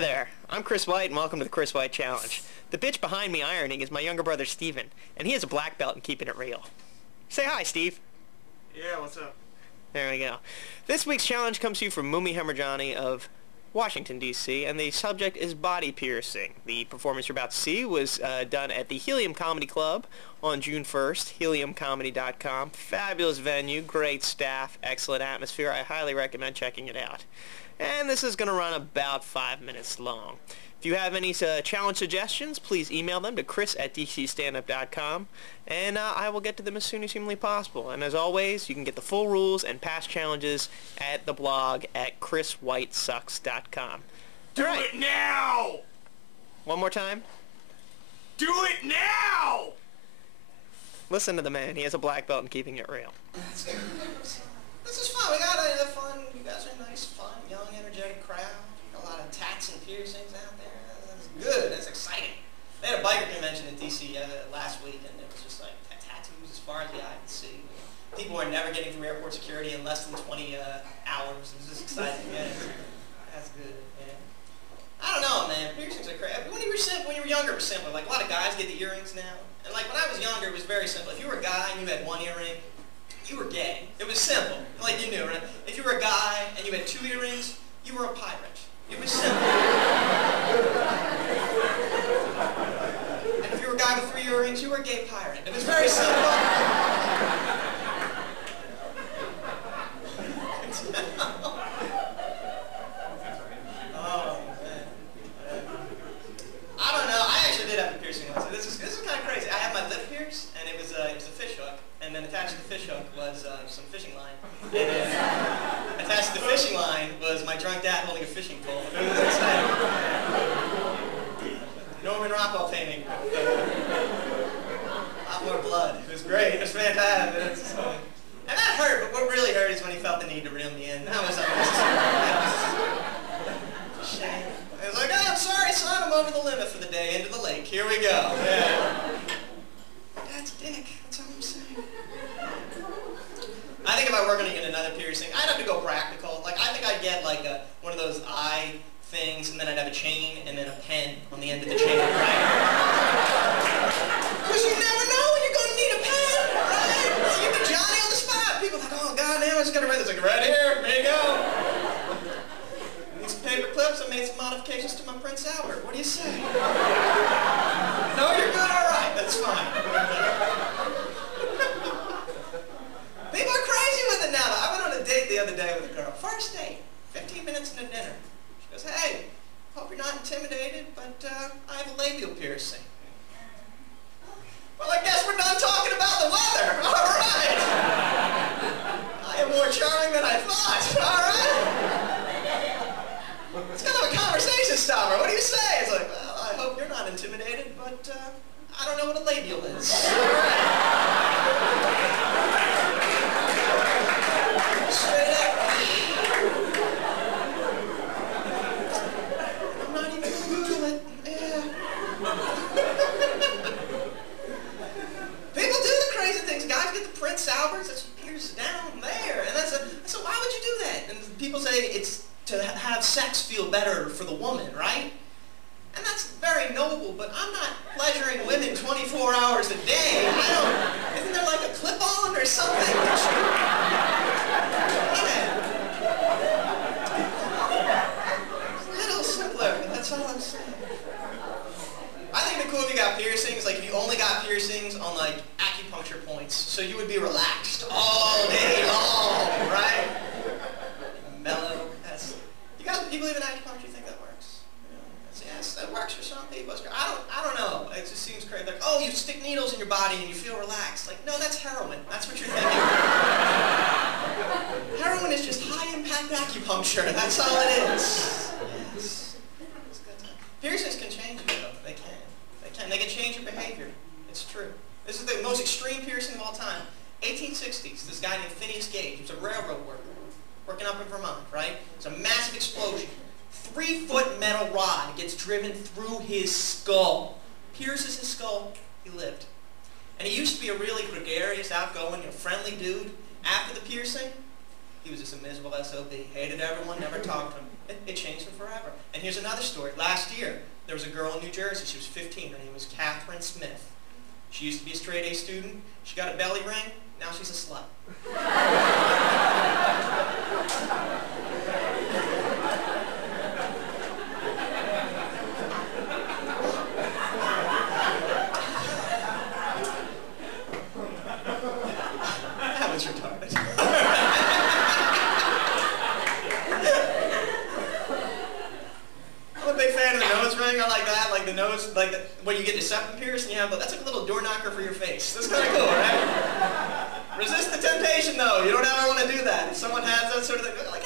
Hi there, I'm Chris White and welcome to the Chris White Challenge. The bitch behind me ironing is my younger brother Steven, and he has a black belt in keeping it real. Say hi, Steve. Yeah, what's up? There we go. This week's challenge comes to you from Mumi Hamarjani of Washington, D.C., and the subject is body piercing. The performance you're about to see was done at the Helium Comedy Club on June 1st, heliumcomedy.com. Fabulous venue, great staff, excellent atmosphere. I highly recommend checking it out. And this is going to run about 5 minutes long. If you have any challenge suggestions, please email them to chris@dcstandup.com, and I will get to them as soon as humanly possible. And as always, you can get the full rules and past challenges at the blog at chriswhitesucks.com. Do it now! One more time. Do it now! Listen to the man. He has a black belt in keeping it real. This is fun. We got a fun. You guys are nice, fun, young, energetic crowd. A lot of tats and piercings out there. That's good. That's exciting. They had a biker convention in D.C. Last week, and it was just like tattoos as far as the eye could see. People were never getting through airport security in less than 20 hours. It was just exciting. Yeah, that's good. Yeah. I don't know, man. Piercings are crazy. When you were younger, it was simpler. Like a lot of guys get the earrings now, and like when I was younger, it was very simple. If you were a guy and you had one earring, you were gay. It was simple. Like you knew, right? If you were a guy and you had 2 earrings, you were a pirate. It was simple. And if you were a guy with 3 earrings, you were a gay pirate. It was very simple. Oh, man. I don't know. I actually did have a piercing once. This is kind of crazy. I had my lip pierced, and it was a fish hook. And then attached to the fish hook was some fishing line. And then attached to the fishing line was my drunk dad holding a fishing pole. It was exciting. Norman Rockwell painting. A lot more blood. It was great. It was fantastic. And that hurt, but what really hurt is when he felt the need to reel me in. That was unnecessary. It's a shame. I was like, oh, I'm sorry, son. I'm over the limit for the day. Into the lake. Here we go. Yeah. Dad's dick. That's all I'm saying. I think if I were going to get another piercing, I'd have to go practical. Like, I think I'd get like one of those eye things, and then I'd have a chain and then a pen on the end of the chain, right? Because you never know when you're going to need a pen, right? You be Johnny on the spot. People are like, oh, goddamn, I just got to write this. Like, right here, there you go. These paper clips, I made some modifications to my Prince Albert. What do you say? No, you're good? All right, that's fine. People are crazy with it now. I went on a date the other day with a girl. First date, 15 minutes into dinner. She goes, hey, hope you're not intimidated, but I have a labial piercing. Well, I guess we're done talking about the weather. All right. I am more charming than I thought. All right. It's kind of a conversation starter. What do you say? It's like, well, I hope you're not intimidated, but I don't know what a labial is. All right. Straight up. I'm not even gonna Google it. Yeah. People do the crazy things. Guys get the Prince Alberts. That's pierced down there, and that's so. Why would you do that? And people say it's to have sex feel better for the woman, right? And that's very noble, but I'm not pleasuring women 24 hours a day. Isn't there like a clip-on or something? That's all I'm saying. I think it'd be cool if you got piercings, like if you only got piercings on like acupuncture points, so you would be relaxed all day long, right? Mellow. You believe in acupuncture? You think that works? Yes, that works for some people. I don't know. It just seems crazy. Like, oh, you stick needles in your body and you feel relaxed. Like, no, that's heroin. That's what you're thinking. Heroin is just high-impact acupuncture. That's all it is. Yes. Piercings can change you, though. They can. They can change your behavior. It's true. This is the most extreme piercing of all time. 1860s, this guy named Phineas Gage, he was a railroad worker, working up in Vermont, right? It's a massive explosion. 3-foot metal rod gets driven through his skull. Pierces his skull, he lived. And he used to be a really gregarious, outgoing, friendly dude. After the piercing, he was just a miserable SOB. Hated everyone, never talked to him. It changed him forever. And And here's another story. Last year, there was a girl in New Jersey. She was 15. Her name was Catherine Smith. She used to be a straight A student. She got a belly ring. Now she's a slut. That was retarded. I'm a big fan of the nose ring. I like that. Like the nose, like when you get your septum pierced and you have that's like a little door knocker for your face. That's kind of cool, right? Resist the temptation, though. You don't ever want to do that. If someone has that sort of thing, like,